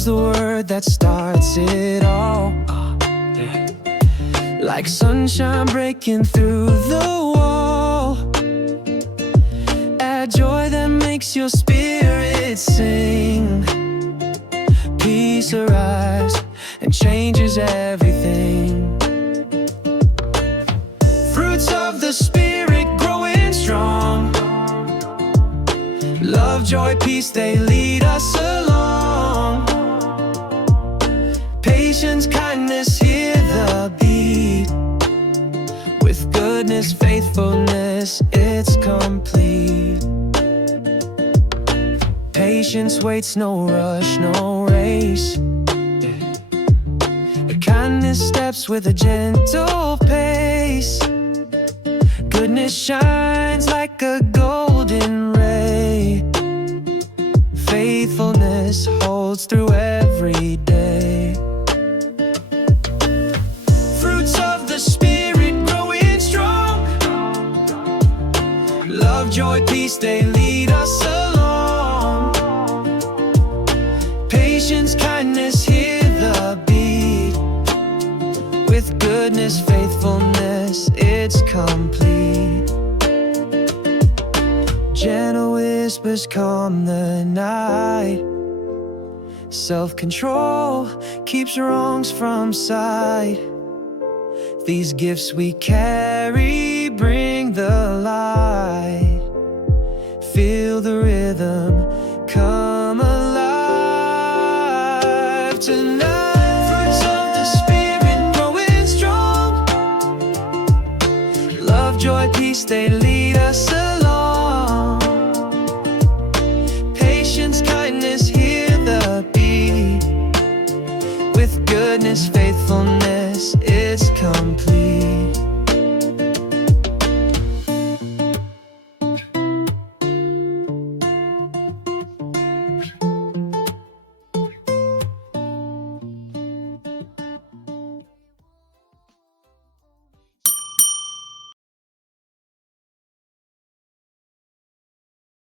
love's the word that starts it all. Like sunshine breaking through the wall. Add joy that makes your spirit sing. Peace arrives and changes everything. Fruits of the Spirit growing strong. Love, joy, peace, they lead us along. Patience, kindness, hear the beat. With goodness, faithfulness, it's complete. Patience waits, no rush, no race. Kindness steps with a gentle pace. Goodness shines like a golden ray. Faithfulness holds through every day. Fruits of the Spirit growing strong. Love, joy, peace, they lead us along. Patience, kindness, hear the beat. With goodness, faithfulness, it's complete. Gentle whispers calm the night. Self-control keeps wrongs from sight. These gifts we carry bring the light. Feel the rhythm come alive tonight. Fruits of the Spirit growing strong. Love, joy, peace, they lead us along.